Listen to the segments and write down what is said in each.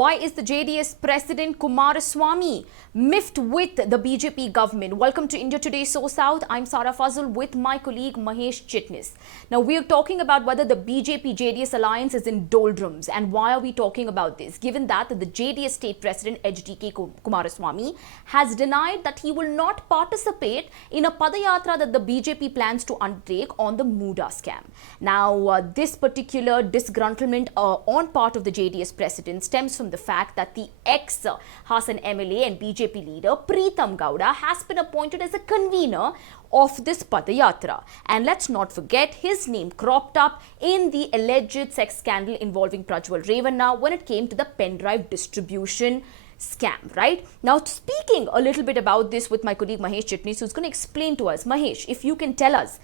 Why is the JDS President Kumaraswamy miffed with the BJP government? Welcome to India Today SoSouth. I'm Sara Fazul with my colleague Mahesh Chitnis. Now we are talking about whether the BJP-JDS alliance is in doldrums, and why are we talking about this? Given that the JDS State President HDK Kumaraswamy has denied that he will not participate in a Padayatra that the BJP plans to undertake on the MUDA scam. Now this particular disgruntlement on part of the JDS President stems from the fact that the ex-MLA and BJP leader Preetham Gowda has been appointed as a convener of this Padayatra. And let's not forget, his name cropped up in the alleged sex scandal involving Prajwal Revanna when it came to the pen drive distribution scam, right? Now, speaking a little bit about this with my colleague Mahesh Chitnis, who's going to explain to us. Mahesh, if you can tell us,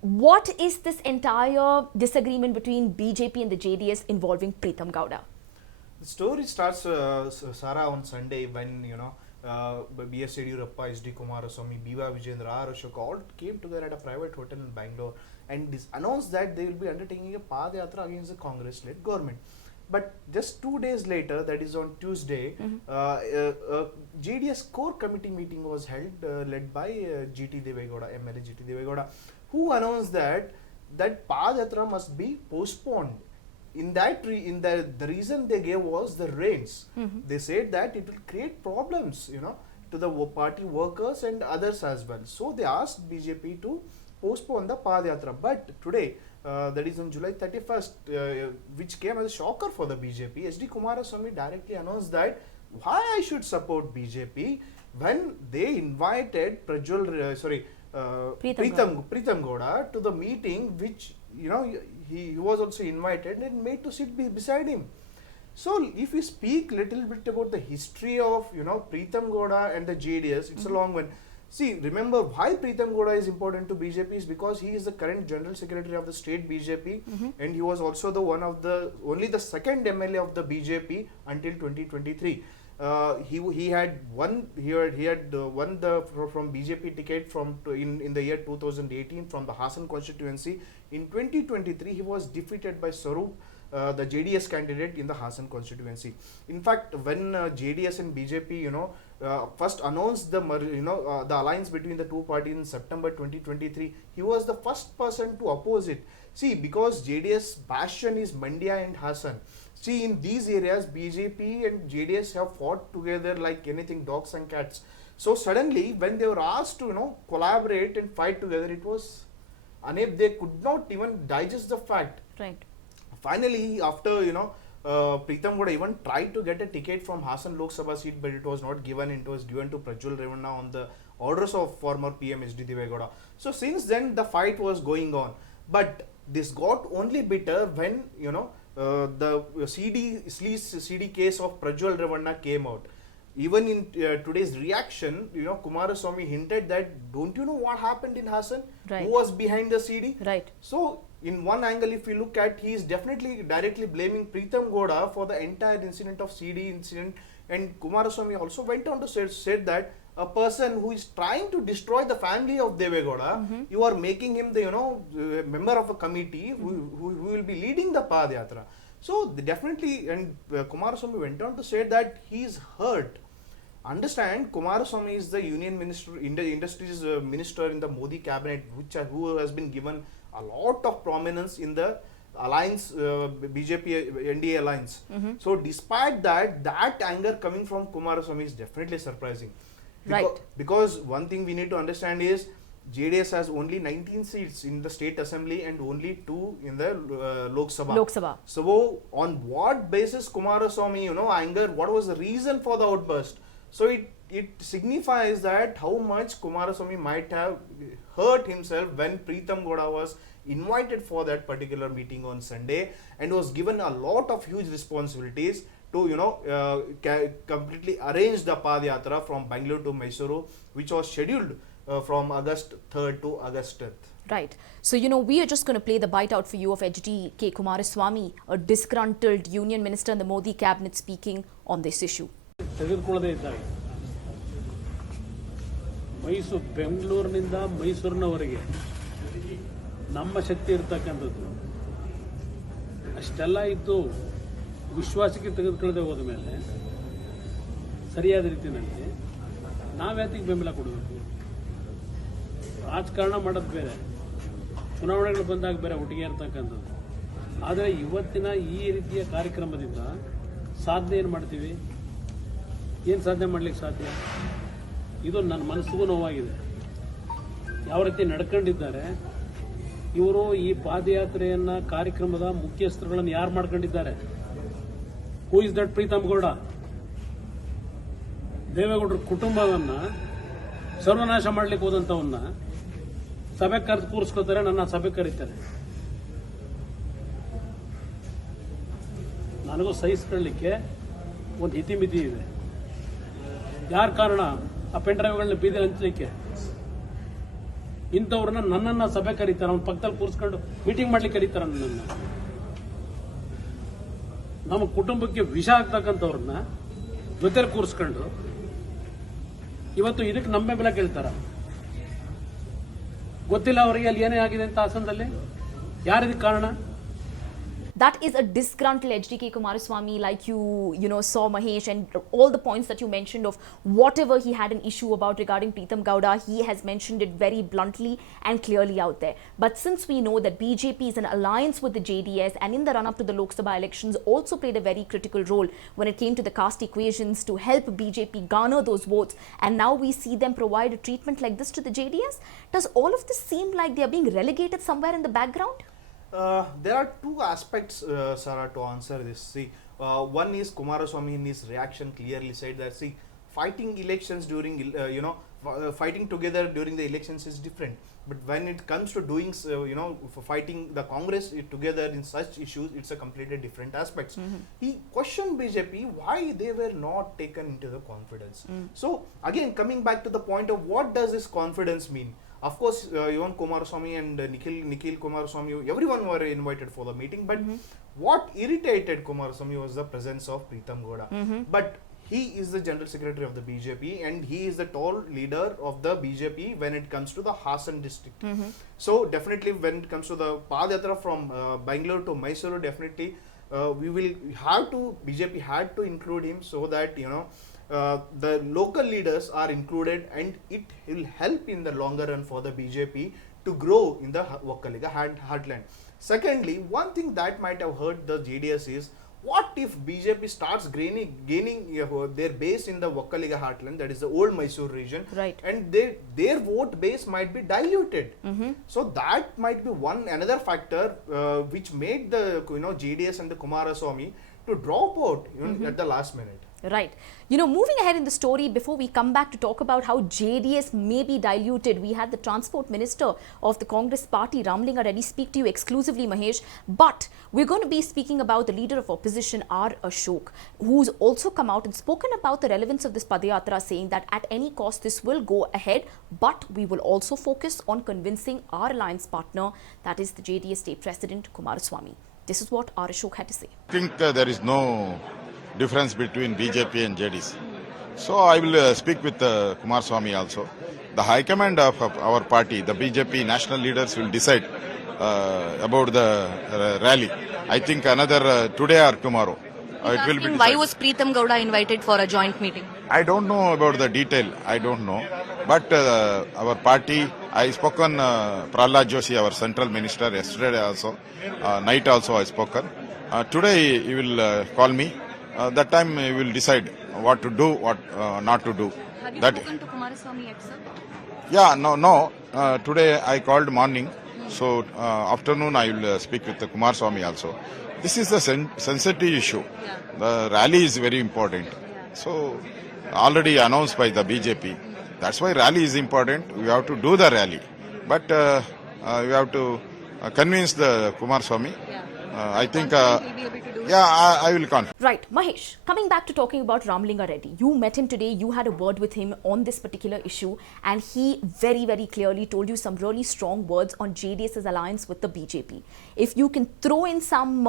what is this entire disagreement between BJP and the JDS involving Preetham Gowda? The story starts, Sara, on Sunday when, B.S. Yediyurappa, H.D. Kumaraswamy, B.Y. Vijayendra, R. Ashok all came together at a private hotel in Bangalore and announced that they will be undertaking a Padayatra against the Congress-led government. But just 2 days later, that is on Tuesday, JDS core committee meeting was held, led by G.T. Devegowda, MLA G.T. Devegowda, who announced that Padayatra must be postponed. The reason they gave was the rains. They said that it will create problems, to the party workers and others as well. So they asked BJP to postpone the Padayatra. But today, that is on July 31st, which came as a shocker for the BJP, H.D. Kumaraswamy directly announced that why I should support BJP when they invited Preetham Gowda to the meeting, which he was also invited and made to sit beside him. So if we speak little bit about the history of Preetham Gowda and the JDS, it's a long one. See, remember why Preetham Gowda is important to BJP is because he is the current General Secretary of the state BJP, and he was also only the second MLA of the BJP until 2023. He had won from BJP ticket in the year 2018 from the Hassan constituency. In 2023, he was defeated by Sarup, the JDS candidate in the Hassan constituency. In fact, when JDS and BJP, first announced the alliance between the two parties in September 2023, he was the first person to oppose it. See, because JDS bastion is Mandya and Hassan. See, in these areas, BJP and JDS have fought together like anything, dogs and cats. So suddenly, when they were asked to collaborate and fight together, it was unable. They could not even digest the fact. Right. Finally, after Preetham Gowda even tried to get a ticket from Hassan Lok Sabha seat, but it was not given. It was given to Prajwal Revanna on the orders of former PM H.D. Devegowda. So since then, the fight was going on. But this got only bitter when the CD case of Prajwal Revanna came out. Even in today's reaction, Kumaraswamy hinted that, don't you know what happened in Hassan? Right. Who was behind the CD? Right. So, in one angle, if you look at, he is definitely directly blaming Preetham Gowda for the entire incident of CD incident. And Kumaraswamy also went on to said that a person who is trying to destroy the family of Devegowda, you are making him the member of a committee who will be leading the Padayatra. So definitely, and Kumaraswamy went on to say that he is hurt. Understand, Kumaraswamy is the union minister, industries minister in the Modi cabinet, who has been given a lot of prominence in the alliance, BJP NDA alliance. So despite that anger coming from Kumaraswamy is definitely surprising. Because one thing we need to understand is JDS has only 19 seats in the state assembly and only 2 in the Lok Sabha. So on what basis Kumaraswamy, anger, what was the reason for the outburst? So it signifies that how much Kumaraswamy might have hurt himself when Preetham Gowda was invited for that particular meeting on Sunday and was given a lot of huge responsibilities to completely arrange the Padayatra from Bengaluru to Mysuru, which was scheduled from August 3rd to August 10th. Right. So, we are just going to play the bite out for you of HDK Kumaraswamy, a disgruntled union minister in the Modi cabinet, speaking on this issue. ಬೆಂಗಳೂರಿನಿಂದ ಮೈಸೂರಿನವರೆಗೆ ನಮ್ಮ ಶಕ್ತಿ ಇರತಕ್ಕಂಥದ್ದು ಅಷ್ಟೆಲ್ಲ ಇದ್ದು ವಿಶ್ವಾಸಕ್ಕೆ ತೆಗೆದುಕೊಳ್ಳದೆ ಹೋದ ಮೇಲೆ ಸರಿಯಾದ ರೀತಿಯಲ್ಲಿ ನಾವ್ಯಾತಿಗೆ ಬೆಂಬಲ ಕೊಡಬೇಕು? ರಾಜಕಾರಣ ಮಾಡೋದು ಬೇರೆ, ಚುನಾವಣೆಗಳು ಬಂದಾಗ ಬೇರೆ ಒಟ್ಟಿಗೆ ಇರ್ತಕ್ಕಂಥದ್ದು. ಆದರೆ ಇವತ್ತಿನ ಈ ರೀತಿಯ ಕಾರ್ಯಕ್ರಮದಿಂದ ಸಾಧನೆ ಏನು ಮಾಡ್ತೀವಿ? ಏನು ಸಾಧನೆ ಮಾಡ್ಲಿಕ್ಕೆ ಸಾಧ್ಯ? ಇದು ನನ್ನ ಮನಸ್ಸಿಗೂ ನೋವಾಗಿದೆ. ಯಾವ ರೀತಿ ನಡ್ಕೊಂಡಿದ್ದಾರೆ ಇವರು. ಈ ಪಾದಯಾತ್ರೆಯನ್ನ ಕಾರ್ಯಕ್ರಮದ ಮುಖ್ಯಸ್ಥರುಗಳನ್ನು ಯಾರು ಮಾಡ್ಕೊಂಡಿದ್ದಾರೆ? Who is that Preetham Gowda? ದೇವೇಗೌಡರ ಕುಟುಂಬವನ್ನ ಸರ್ವನಾಶ ಮಾಡ್ಲಿಕ್ಕೆ ಹೋದಂತವನ್ನ ಸಭೆ ಕರೆದು ಕೂರಿಸ್ಕೋತಾರೆ, ನನ್ನ ಸಭೆ ಕರೀತಾರೆ. ನನಗೂ ಸಹಿಸ್ಕೊಳ್ಳಿಕ್ಕೆ ಒಂದು ಇತಿಮಿತಿ ಇದೆ. ಯಾರ ಕಾರಣ ಆ ಪೆನ್ ಡ್ರೈವ್ಗಳನ್ನ ಬೀದಿ ಹಂಚಲಿಕ್ಕೆ? ಇಂಥವ್ರನ್ನ ನನ್ನನ್ನ ಸಭೆ ಕರೀತಾರೆ, ಅವ್ನ ಪಕ್ಕದಲ್ಲಿ ಕೂರಿಸ್ಕೊಂಡು ಮೀಟಿಂಗ್ ಮಾಡ್ಲಿಕ್ಕೆ ಕರೀತಾರೆ ನನ್ನನ್ನು. ನಮ್ಮ ಕುಟುಂಬಕ್ಕೆ ವಿಷ ಆಗ್ತಕ್ಕಂಥವ್ರನ್ನ ಜೊತೆಲಿ ಕೂರಿಸ್ಕೊಂಡು ಇವತ್ತು ಇದಕ್ಕೆ ನಮ್ಮ ಬೆಂಬಲ ಕೇಳ್ತಾರ? ಗೊತ್ತಿಲ್ಲ ಅವರಿಗೆ ಅಲ್ಲಿ ಏನೇ ಆಗಿದೆ ಅಂತ ಹಾಸನದಲ್ಲಿ. ಯಾರಿದಕ್ಕೆ ಕಾರಣ? That is a disgruntled HDK Kumaraswamy, like you saw, Mahesh, and all the points that you mentioned of whatever he had an issue about regarding Preetham Gowda, he has mentioned it very bluntly and clearly out there. But since we know that BJP is an alliance with the JDS and in the run-up to the Lok Sabha elections also played a very critical role when it came to the caste equations to help BJP garner those votes, and now we see them provide a treatment like this to the JDS, does all of this seem like they are being relegated somewhere in the background? There are two aspects, Sarah, to answer this. See, one is Kumaraswamy in his reaction clearly said that, see, fighting elections during, fighting together during the elections is different. But when it comes to doing, for fighting the Congress together in such issues, it's a completely different aspects. He questioned BJP why they were not taken into the confidence. So again, coming back to the point of what does this confidence mean? Of course, even Kumaraswamy and Nikhil Kumaraswamy, everyone were invited for the meeting. But what irritated Kumaraswamy was the presence of Preetham Gowda. But he is the general secretary of the BJP and he is the tall leader of the BJP when it comes to the Hassan district. So definitely when it comes to the Padayatra from Bengaluru to Mysuru, definitely we will have to, BJP had to include him so that, the local leaders are included and it will help in the longer run for the BJP to grow in the Wakkaliga heartland. Secondly, one thing that might have hurt the JDS is, what if BJP starts gaining their base in the Wakkaliga heartland, that is the old Mysuru region, right, and their vote base might be diluted. So that might be another factor which made the JDS and the Kumaraswamy to drop out at the last minute. Right. Moving ahead in the story, before we come back to talk about how JDS may be diluted, we had the Transport Minister of the Congress Party, Ramlinga Reddy, speak to you exclusively, Mahesh. But we're going to be speaking about the leader of opposition, R. Ashok, who's also come out and spoken about the relevance of this Padayatra, saying that at any cost this will go ahead, but we will also focus on convincing our alliance partner, that is the JDS State President, Kumaraswamy. This is what R. Ashok had to say. I think there is no difference between BJP and JDS. So I will speak with Kumaraswamy also. The high command of our party, the BJP national leaders will decide about the rally. I think another today or tomorrow. It will be why was Preetham Gowda invited for a joint meeting? I don't know about the detail. I don't know. But our party, I spoken Prajwal Joshi, our central minister, yesterday also. Night also I spoken. Today he will call me. That time we will decide what to do, what not to do. Have you spoken to Kumaraswamy yet, sir? Yeah, no. Today I called morning, so afternoon I will speak with the Kumaraswamy also. This is a sensitive issue. Yeah. The rally is very important. So already announced by the BJP. That's why rally is important. We have to do the rally, but we have to convince the Kumaraswamy. I think. I will confirm. Right, Mahesh, coming back to talking about Ramlinga Reddy, you met him today, you had a word with him on this particular issue, and he very, very clearly told you some really strong words on JDS's alliance with the BJP. If you can throw in some,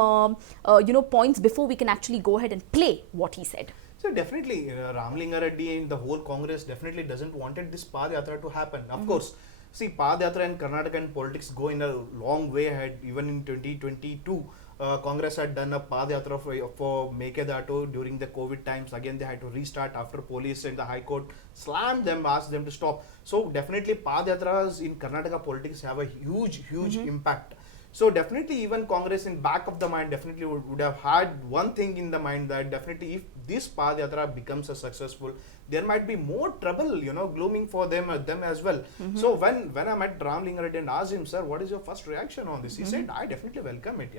points before we can actually go ahead and play what he said. So definitely, Ramlinga Reddy and the whole Congress definitely doesn't wanted this Padayatra to happen. Of course, see, Padayatra and Karnataka and politics go in a long way ahead. Even in 2022, Congress had done a Padayatra for Mekedato during the COVID times. Again, they had to restart after police and the High Court slammed them, asked them to stop. So definitely Padayatras in Karnataka politics have a huge impact. So definitely even Congress in back of the mind definitely would have had one thing in the mind, that definitely if this Padayatra becomes a successful, there might be more trouble, glooming for them as well. So when I met Ram Lingareddy and asked him, sir, what is your first reaction on this? He said, I definitely welcome it,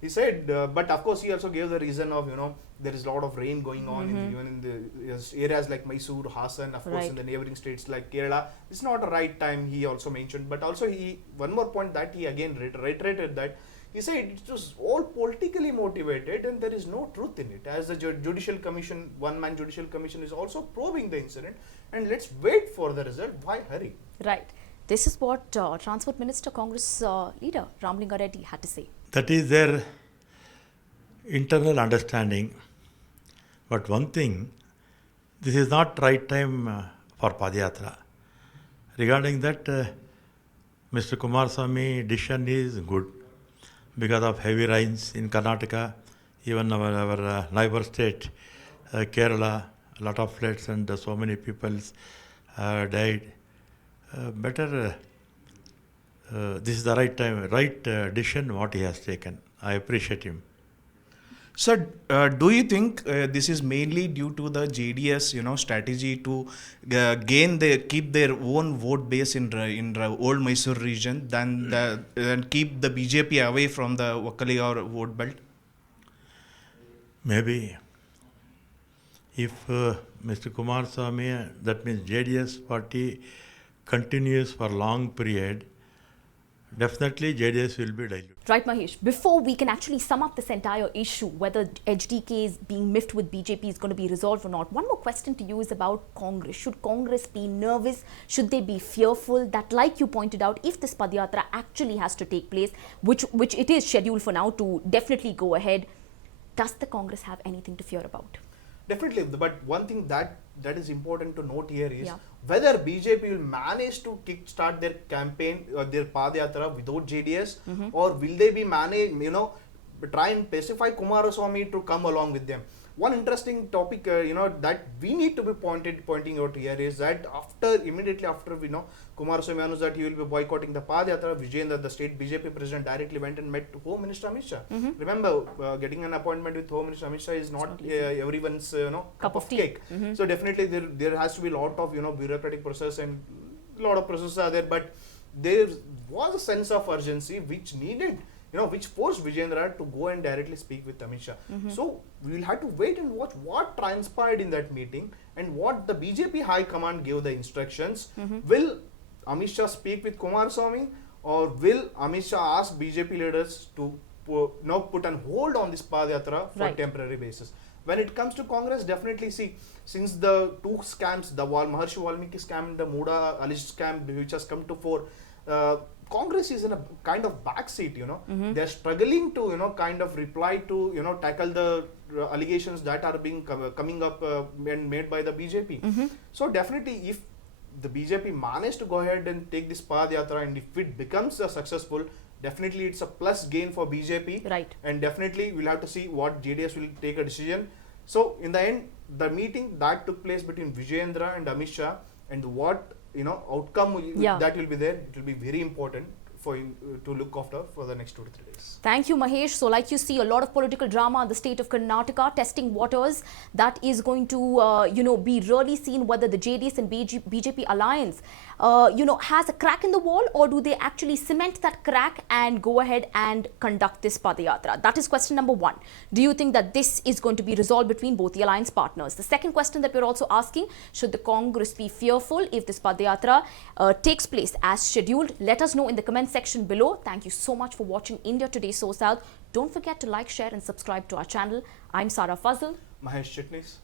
He said, but of course he also gave the reason of, there is a lot of rain going on even in the areas like Mysuru, Hassan, of course in the neighboring states like Kerala. It's not a right time, he also mentioned. But also one more point that he again reiterated, that he said it was all politically motivated and there is no truth in it. As the judicial commission, one-man judicial commission is also probing the incident, and let's wait for the result. Why hurry? Right. This is what Transport Minister, Congress leader Ram Lingareddy had to say. That is their internal understanding. But one thing, this is not right time for Padayatra. Regarding that, Mr. Kumaraswamy decision is good because of heavy rains in Karnataka, even our neighbor state, Kerala, a lot of floods and so many people died. Better, this is the right time, right decision what he has taken. I appreciate him. Sir, do you think this is mainly due to the JDS, strategy to keep their own vote base in the old Mysore region than keep the BJP away from the Vakkali or vote belt? Maybe. If Mr. Kumaraswamy, that means JDS party, continues for long period, definitely JDS will be diluted. Right, Mahesh. Before we can actually sum up this entire issue, whether HDK is being miffed with BJP is going to be resolved or not, one more question to you is about Congress. Should Congress be nervous? Should they be fearful that, like you pointed out, if this Padayatra actually has to take place, which it is scheduled for now to definitely go ahead, does the Congress have anything to fear about? Definitely, but one thing that is important to note here is whether BJP will manage to kickstart their campaign or their Padayatra without JDS, or will they be try and pacify Kumaraswamy to come along with them. One interesting topic, that we need to be pointing out here is that immediately after Kumaraswamy announced that he will be boycotting the Padayatra, Vijayendra, the state BJP president, directly went and met Home Minister Amit Shah. Remember, getting an appointment with Home Minister Amit Shah is not everyone's cup of cake. So definitely there has to be a lot of bureaucratic process, and a lot of processes are there, but there was a sense of urgency which needed, which forced Vijayendra to go and directly speak with Amit Shah. So we will have to wait and watch what transpired in that meeting and what the BJP High Command gave the instructions. Will Amit Shah speak with Kumaraswamy, or will Amit Shah ask BJP leaders to put on hold on this Padayatra for temporary basis? When it comes to Congress, definitely since the two scams, the Maharshi Valmiki scam and the MUDA alleged scam which has come to fore, Congress is in a kind of backseat, They're struggling to, kind of reply to, tackle the allegations that are being coming up and made by the BJP. So definitely if the BJP managed to go ahead and take this Padayatra, and if it becomes successful, definitely it's a plus gain for BJP. Right. And definitely we'll have to see what JDS will take a decision. So in the end, the meeting that took place between Vijayendra and Amit Shah, and what outcome that will be there, it will be very important for you to look after for the next 2 to 3 days. Thank you, Mahesh. So like you see, a lot of political drama in the state of Karnataka, testing waters. That is going to, be really seen whether the JDS and BJP alliance, has a crack in the wall, or do they actually cement that crack and go ahead and conduct this Padayatra? That is question number one. Do you think that this is going to be resolved between both the alliance partners? The second question that we're also asking, should the Congress be fearful if this Padayatra takes place as scheduled? Let us know in the comment section below. Thank you so much for watching India Today SoSouth. Don't forget to like, share and subscribe to our channel. I'm Sarah Fazal. Mahesh Chitnis.